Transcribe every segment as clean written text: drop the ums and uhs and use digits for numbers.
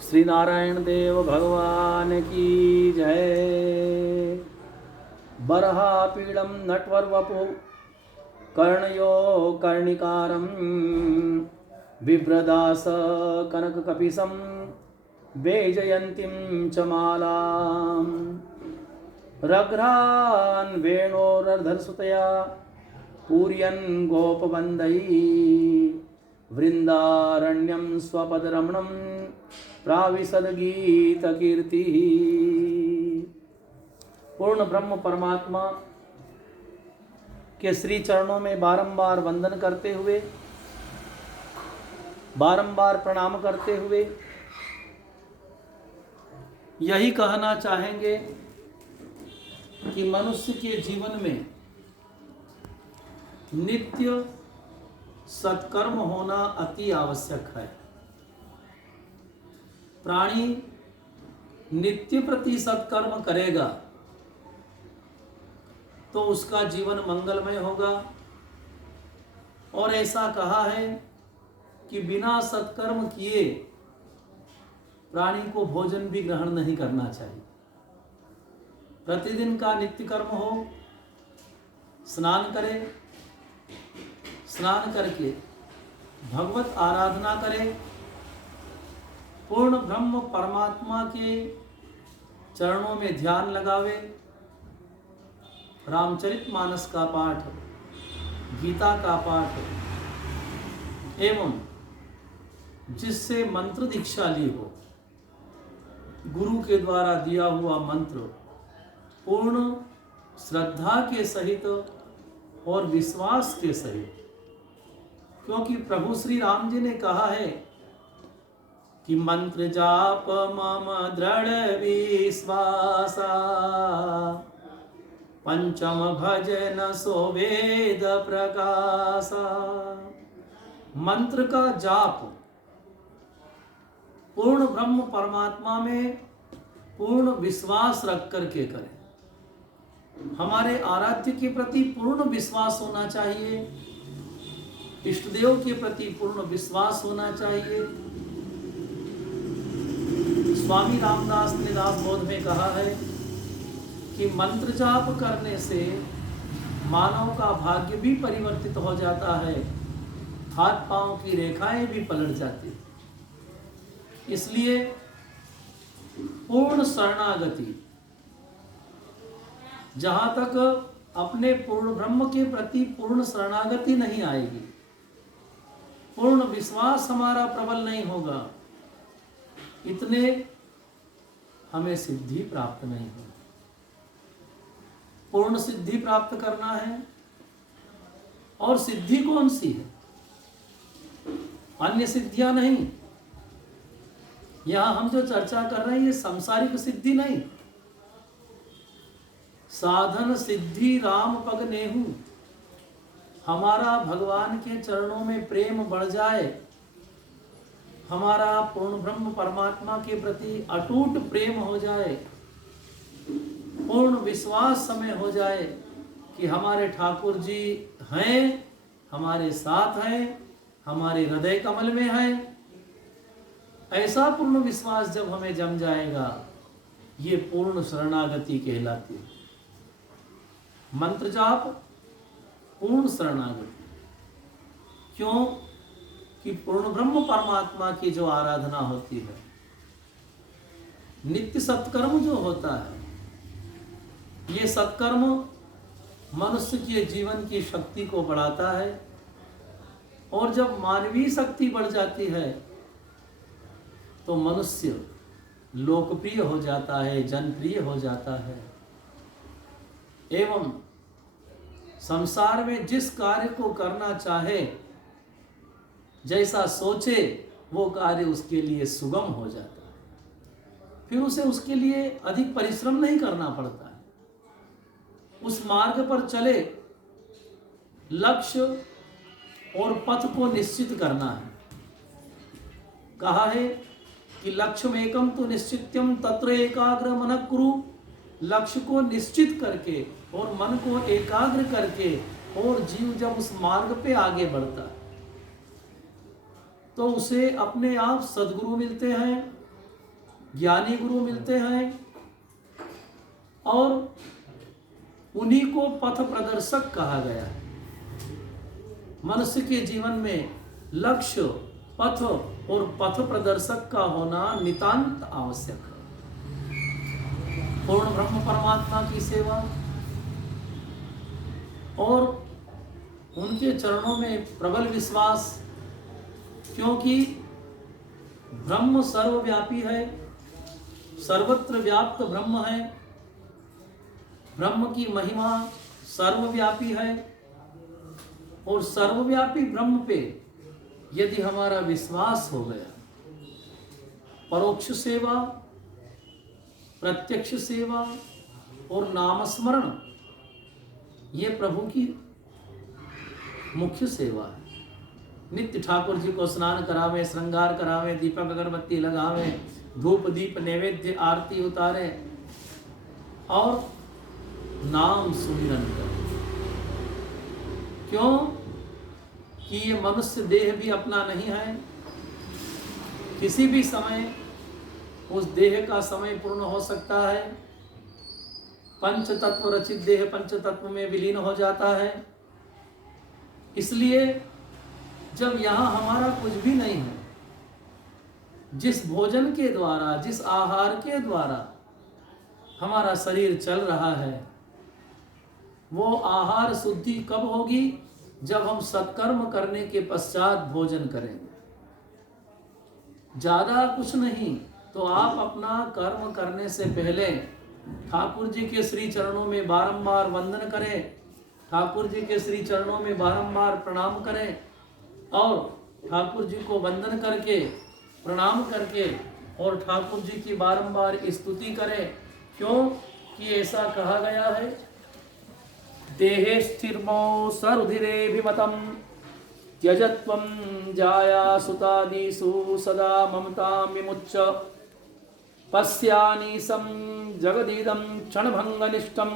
श्री नारायण देव भगवान की जय। बर्हापीडं नटवर्वपु कर्णयो कर्णिकारं बिभ्रदास कनककपिशं वैजयन्तीं च मालां रघ्रान् वेणोरर्धसुतया पूरयन् गोपवन्दैः वृन्दारण्यं स्वपदरमणं प्राविशद गीत कीर्ति। पूर्ण ब्रह्म परमात्मा के श्री चरणों में बारंबार वंदन करते हुए, बारंबार प्रणाम करते हुए यही कहना चाहेंगे कि मनुष्य के जीवन में नित्य सत्कर्म होना अति आवश्यक है। प्राणी नित्य प्रति सत्कर्म करेगा तो उसका जीवन मंगलमय होगा। और ऐसा कहा है कि बिना सत्कर्म किए प्राणी को भोजन भी ग्रहण नहीं करना चाहिए। प्रतिदिन का नित्य कर्म हो, स्नान करे, स्नान करके भगवत आराधना करे, पूर्ण ब्रह्म परमात्मा के चरणों में ध्यान लगावे, रामचरितमानस का पाठ, गीता का पाठ एवं जिससे मंत्र दीक्षा ली हो, गुरु के द्वारा दिया हुआ मंत्र पूर्ण श्रद्धा के सहित और विश्वास के सहित, क्योंकि प्रभु श्री राम जी ने कहा है कि मंत्र जाप मम दृढ़ विश्वासा पंचम भजन सो वेद प्रकाशा। मंत्र का जाप पूर्ण ब्रह्म परमात्मा में पूर्ण विश्वास रख करके करें। हमारे आराध्य के प्रति पूर्ण विश्वास होना चाहिए, इष्ट देव के प्रति पूर्ण विश्वास होना चाहिए। स्वामी रामदास ने दास बोध में कहा है कि मंत्र जाप करने से मानव का भाग्य भी परिवर्तित हो जाता है, हाथ पांव की रेखाएं भी पलट जाती। इसलिए पूर्ण शरणागति, जहां तक अपने पूर्ण ब्रह्म के प्रति पूर्ण शरणागति नहीं आएगी, पूर्ण विश्वास हमारा प्रबल नहीं होगा, इतने हमें सिद्धि प्राप्त नहीं होगी। पूर्ण सिद्धि प्राप्त करना है, और सिद्धि कौन सी है? अन्य सिद्धियां नहीं। यहां हम जो चर्चा कर रहे हैं ये सांसारिक सिद्धि नहीं। साधन सिद्धि राम पग नेहू, हमारा भगवान के चरणों में प्रेम बढ़ जाए, हमारा पूर्ण ब्रह्म परमात्मा के प्रति अटूट प्रेम हो जाए, पूर्ण विश्वास समय हो जाए कि हमारे ठाकुर जी हैं, हमारे साथ हैं, हमारे हृदय कमल में हैं। ऐसा पूर्ण विश्वास जब हमें जम जाएगा, ये पूर्ण शरणागति कहलाती है। मंत्र जाप पूर्ण शरणागति। क्यों? कि पूर्ण ब्रह्म परमात्मा की जो आराधना होती है, नित्य सत्कर्म जो होता है, ये सत्कर्म मनुष्य के जीवन की शक्ति को बढ़ाता है। और जब मानवीय शक्ति बढ़ जाती है तो मनुष्य लोकप्रिय हो जाता है, जनप्रिय हो जाता है, एवं संसार में जिस कार्य को करना चाहे, जैसा सोचे वो कार्य उसके लिए सुगम हो जाता है। फिर उसे उसके लिए अधिक परिश्रम नहीं करना पड़ता है। उस मार्ग पर चले, लक्ष्य और पथ को निश्चित करना है। कहा है कि लक्ष्य में एकम तो निश्चित्यम तत्र एकाग्र मन कुरु। लक्ष्य को निश्चित करके और मन को एकाग्र करके, और जीव जब उस मार्ग पे आगे बढ़ता है तो उसे अपने आप सद्गुरु मिलते हैं, ज्ञानी गुरु मिलते हैं और उन्हीं को पथ प्रदर्शक कहा गया है। मनुष्य के जीवन में लक्ष्य, पथ और पथ प्रदर्शक का होना नितांत आवश्यक है। पूर्ण ब्रह्म परमात्मा की सेवा और उनके चरणों में प्रबल विश्वास, क्योंकि ब्रह्म सर्वव्यापी है, सर्वत्र व्याप्त ब्रह्म है। ब्रह्म की महिमा सर्वव्यापी है और सर्वव्यापी ब्रह्म पे यदि हमारा विश्वास हो गया, परोक्ष सेवा, प्रत्यक्ष सेवा और नामस्मरण, ये प्रभु की मुख्य सेवा है। नित्य ठाकुर जी को स्नान करावे, श्रृंगार करावे, दीपक अगरबत्ती लगावे, धूप दीप नैवेद्य आरती उतारे और नाम सुमिरन करें। क्यों कि ये मनुष्य देह भी अपना नहीं है। किसी भी समय उस देह का समय पूर्ण हो सकता है। पंच तत्व रचित देह पंच तत्व में विलीन हो जाता है। इसलिए जब यहाँ हमारा कुछ भी नहीं है, जिस भोजन के द्वारा, जिस आहार के द्वारा हमारा शरीर चल रहा है, वो आहार शुद्धि कब होगी? जब हम सत्कर्म करने के पश्चात भोजन करेंगे। ज्यादा कुछ नहीं तो आप अपना कर्म करने से पहले ठाकुर जी के श्री चरणों में बारंबार वंदन करें, ठाकुर जी के श्री चरणों में बारंबार प्रणाम करें और ठाकुर जी को वंदन करके, प्रणाम करके और ठाकुर जी की बारंबार स्तुति करें। क्यों कि ऐसा कहा गया है, देहे स्थिरमो सरुधिरेभिमतं त्यजत्वं जाया सुतादिषु सदा ममतां विमुच्य पश्यानीशं जगदीदं क्षणभंगनिष्ठं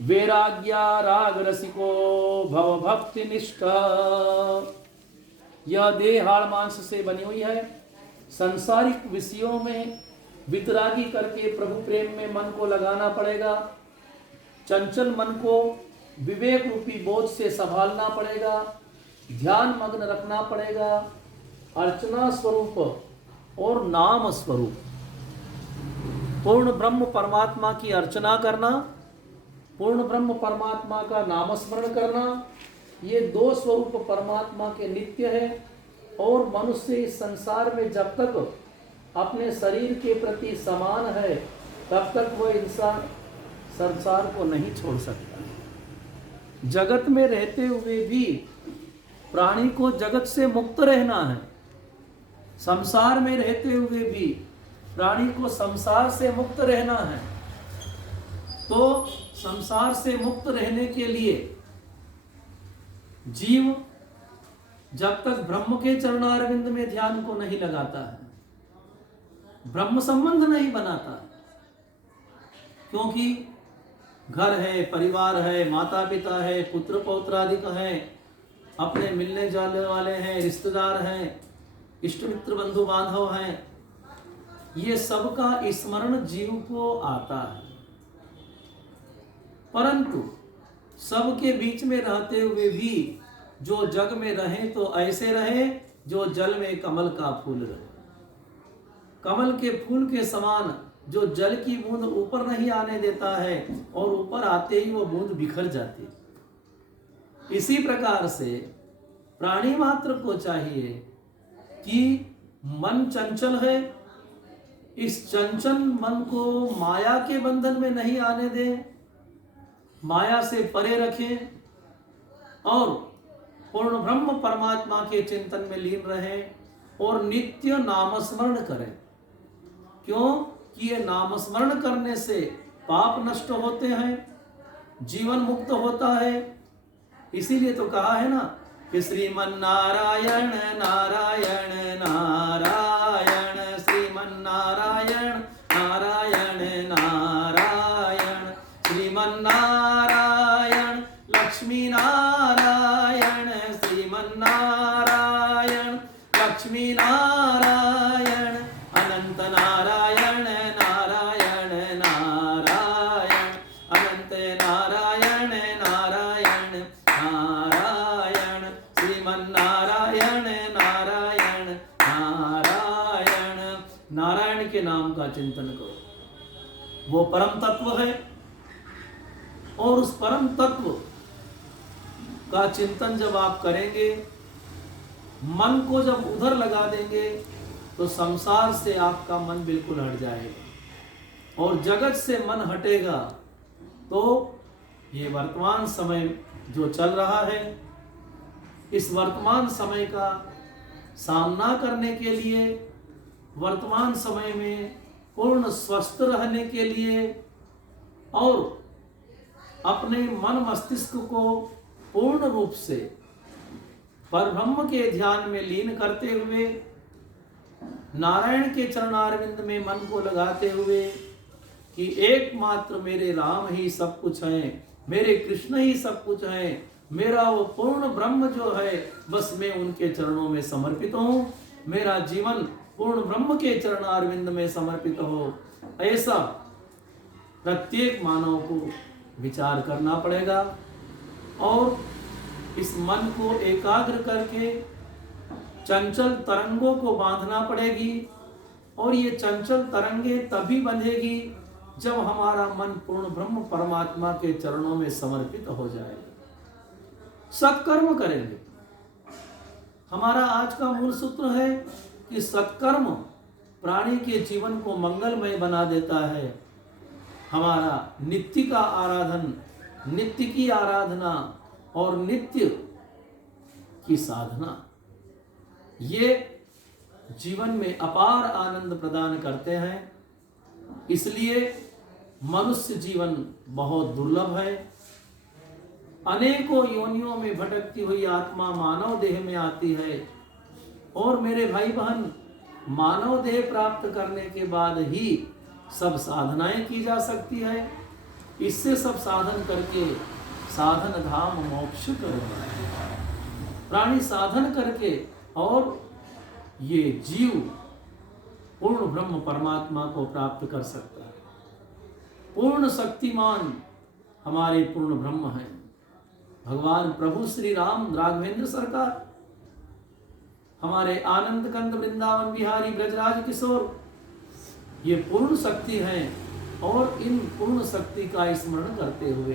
वैराग्यारागरसिको भवभक्तिनिष्ठ। यह देह हाड़ मांस से बनी हुई है। संसारिक विषयों में वितरागी करके प्रभु प्रेम में मन को लगाना पड़ेगा। चंचल मन को विवेक रूपी बोध से संभालना पड़ेगा, ध्यान मग्न रखना पड़ेगा। अर्चना स्वरूप और नाम स्वरूप पूर्ण ब्रह्म परमात्मा की अर्चना करना, पूर्ण ब्रह्म परमात्मा का नामस्मरण करना, ये दो स्वरूप परमात्मा के नित्य है। और मनुष्य इस संसार में जब तक अपने शरीर के प्रति समान है, तब तक वह इंसान संसार को नहीं छोड़ सकता। जगत में रहते हुए भी प्राणी को जगत से मुक्त रहना है। संसार में रहते हुए भी प्राणी को संसार से मुक्त रहना है। तो संसार से मुक्त रहने के लिए जीव जब तक ब्रह्म के चरणारविंद में ध्यान को नहीं लगाता है, ब्रह्म संबंध नहीं बनाता, क्योंकि घर है, परिवार है, माता पिता है, पुत्र पौत्रादिक है, अपने मिलने जाने वाले हैं, रिश्तेदार हैं, इष्ट मित्र बंधु बांधव हैं, ये सब का स्मरण जीव को आता है। परंतु सबके बीच में रहते हुए भी जो जग में रहे तो ऐसे रहे जो जल में कमल का फूल रहे। कमल के फूल के समान जो जल की बूंद ऊपर नहीं आने देता है और ऊपर आते ही वो बूंद बिखर जाती है। इसी प्रकार से प्राणी मात्र को चाहिए कि मन चंचल है, इस चंचल मन को माया के बंधन में नहीं आने दें, माया से परे रखें और पूर्ण ब्रह्म परमात्मा के चिंतन में लीन रहें और नित्य नामस्मरण करें। क्यों कि ये नामस्मरण करने से पाप नष्ट होते हैं, जीवन मुक्त होता है। इसीलिए तो कहा है ना कि श्रीमन नारायण नारायण नारायण, श्रीमन नारायण नारायण नारायण, श्रीमन नारायण लक्ष्मी नारायण, श्रीमन नारायण लक्ष्मी नारायण अनंत नारायण। नारायण। नारायण के नाम का चिंतन करो, वो परम तत्व है। और उस परम तत्व का चिंतन जब आप करेंगे, मन को जब उधर लगा देंगे, तो संसार से आपका मन बिल्कुल हट जाएगा। और जगत से मन हटेगा तो ये वर्तमान समय जो चल रहा है, इस वर्तमान समय का सामना करने के लिए, वर्तमान समय में पूर्ण स्वस्थ रहने के लिए और अपने मन मस्तिष्क को पूर्ण रूप से परब्रह्म के ध्यान में लीन करते हुए, नारायण के चरणारविंद में मन को लगाते हुए कि एकमात्र मेरे राम ही सब कुछ है, मेरे कृष्ण ही सब कुछ है, मेरा वो पूर्ण ब्रह्म जो है बस मैं उनके चरणों में समर्पित हूँ, मेरा जीवन पूर्ण ब्रह्म के चरणारविंद में समर्पित हो, ऐसा प्रत्येक मानव को विचार करना पड़ेगा। और इस मन को एकाग्र करके चंचल तरंगों को बांधना पड़ेगी। और ये चंचल तरंगे तभी बंधेगी जब हमारा मन पूर्ण ब्रह्म परमात्मा के चरणों में समर्पित हो जाएगा। सत्कर्म करेंगे। हमारा आज का मूल सूत्र है कि सत्कर्म प्राणी के जीवन को मंगलमय बना देता है। हमारा नित्य का आराधन, नित्य की आराधना और नित्य की साधना, ये जीवन में अपार आनंद प्रदान करते हैं। इसलिए मनुष्य जीवन बहुत दुर्लभ है। अनेकों योनियों में भटकती हुई आत्मा मानव देह में आती है। और मेरे भाई बहन, मानव देह प्राप्त करने के बाद ही सब साधनाएं की जा सकती है। इससे सब साधन करके साधन धाम मोक्ष करेगा। प्राणी साधन करके और ये जीव पूर्ण ब्रह्म परमात्मा को प्राप्त कर सकता है। पूर्ण शक्तिमान हमारे पूर्ण ब्रह्म हैं, भगवान प्रभु श्री राम राघवेंद्र सरकार, हमारे आनंद कंद वृंदावन बिहारी ब्रजराज किशोर, ये पूर्ण शक्ति हैं। और इन पूर्ण शक्ति का स्मरण करते हुए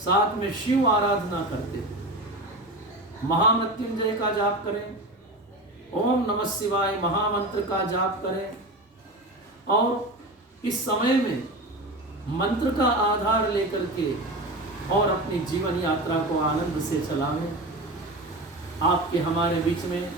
साथ में शिव आराधना करते हुए महामृत्युंजय का जाप करें, ओम नमः शिवाय महामंत्र का जाप करें। और इस समय में मंत्र का आधार लेकर के और अपनी जीवन यात्रा को आनंद से चलावें। आपके हमारे बीच में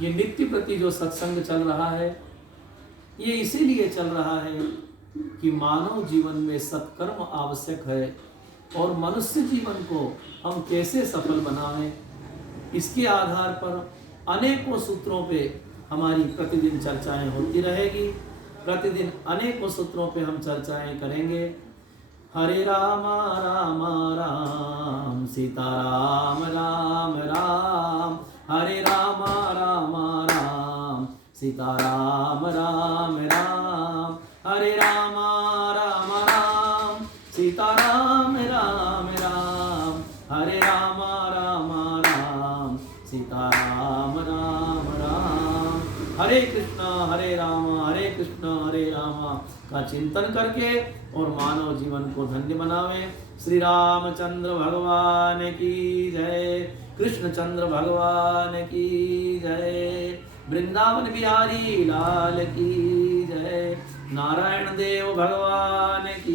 ये नित्य प्रति जो सत्संग चल रहा है, ये इसीलिए चल रहा है कि मानव जीवन में सत्कर्म आवश्यक है। और मनुष्य जीवन को हम कैसे सफल बनावें, इसके आधार पर अनेकों सूत्रों पे हमारी प्रतिदिन चर्चाएं होती रहेगी। प्रतिदिन अनेकों सूत्रों पे हम चर्चाएं करेंगे। हरे राम राम राम सीता राम राम राम, हरे राम राम राम सीता राम राम राम, हरे राम राम राम सीता राम राम राम, हरे राम राम राम सीता राम राम राम। हरे राम हरे कृष्ण हरे राम का चिंतन करके और मानव जीवन को धन्य बनावे। श्री रामचंद्र भगवान की जय, कृष्णचंद्र भगवान की जय, वृंदावन बिहारी लाल की जय, नारायण देव भगवान की